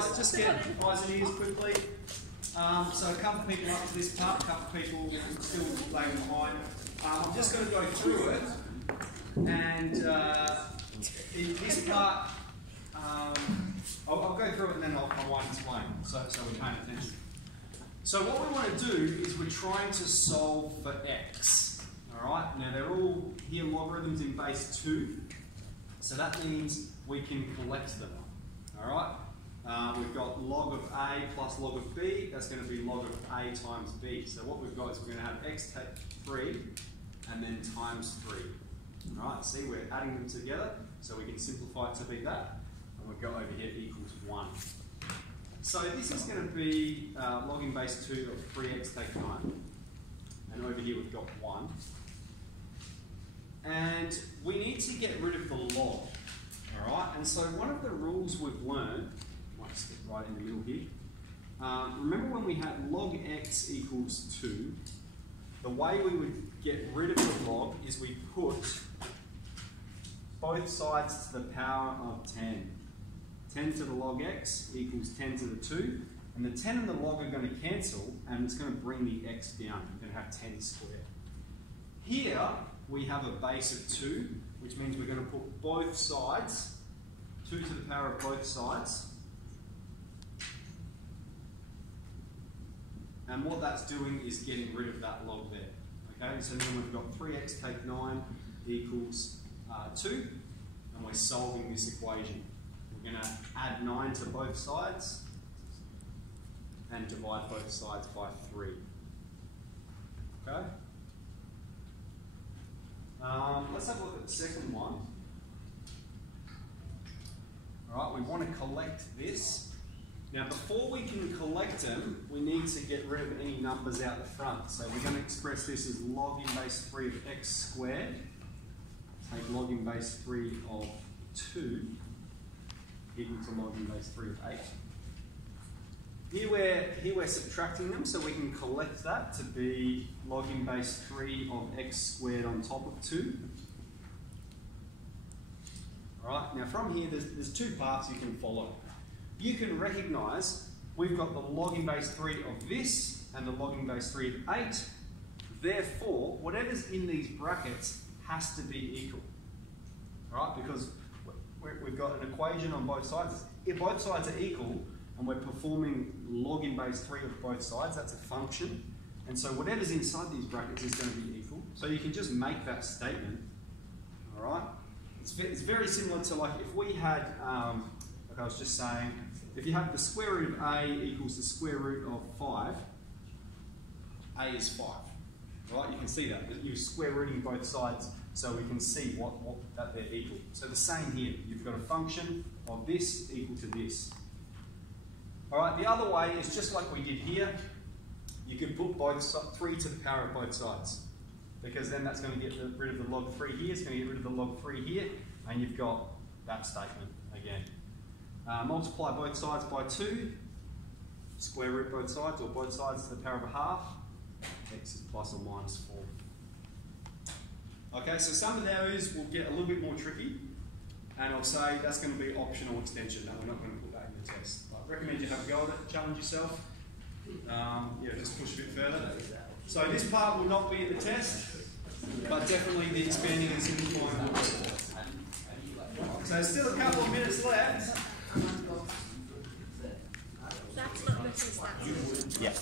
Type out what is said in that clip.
guys, just get eyes and ears quickly. So a couple of people up to this part, a couple of people still lagging behind. I'm just going to go through it, and in this part, I'll go through it and then I won't explain, so we're paying attention. So what we want to do is we're trying to solve for x. Alright, now they're all here logarithms in base 2, so that means we can collect them. Alright, we've got log of a plus log of b, that's going to be log of a times b. So what we've got is we're going to have x take 3 and then times 3. Alright, see, we're adding them together, so we can simplify it to be that. And we've got over here equals 1. So this is going to be log in base 2 of 3x take 9. And over here we've got 1. And we need to get rid of the log. Alright, and so one of the rules we've learned, I might just get right in the middle here. Remember when we had log x equals 2, the way we would get rid of the log is we put both sides to the power of 10. 10 to the log x equals 10 to the 2, and the 10 and the log are going to cancel, and it's going to bring the x down. You're going to have 10 squared. Here we have a base of 2, which means we're going to put both sides, 2 to the power of both sides, and what that's doing is getting rid of that log there. Okay, so then we've got 3x take 9 equals 2, and we're solving this equation. We're going to add 9 to both sides and divide both sides by 3. Okay? Let's have a look at the second one. Alright, we want to collect this. Now before we can collect them, we need to get rid of any numbers out the front. So we're going to express this as log in base 3 of x squared. Take log in base 3 of 2 equal to log in base 3 of 8. Here we're subtracting them, so we can collect that to be log in base 3 of x squared on top of 2. Alright, now from here there's two parts you can follow. You can recognise we've got the log in base 3 of this and the log in base 3 of 8. Therefore, whatever's in these brackets has to be equal. Alright, because we've got an equation on both sides. If both sides are equal and we're performing log in base 3 of both sides, that's a function. And so whatever's inside these brackets is going to be equal. So you can just make that statement. Alright? It's very similar to like if we had, like I was just saying, if you have the square root of a equals the square root of 5, a is 5. Right? You can see that. You're square rooting both sides so we can see that they're equal. So the same here. You've got a function of this equal to this. Alright, the other way is just like we did here. You could put both 3 to the power of both sides. Because then that's going to get rid of the log 3 here, it's going to get rid of the log 3 here, and you've got that statement again. Multiply both sides by 2, square root both sides, or both sides to the power of a half, x is plus or minus 4. Okay, so some of those will get a little bit more tricky, and I'll say that's going to be optional extension. No, we're not going to put that in the test. I recommend you have a go at it, challenge yourself. Yeah, just push a bit further. So this part will not be in the test, but definitely the expanding and simplifying will be. So there's still a couple of minutes left. That's not the test. Yeah.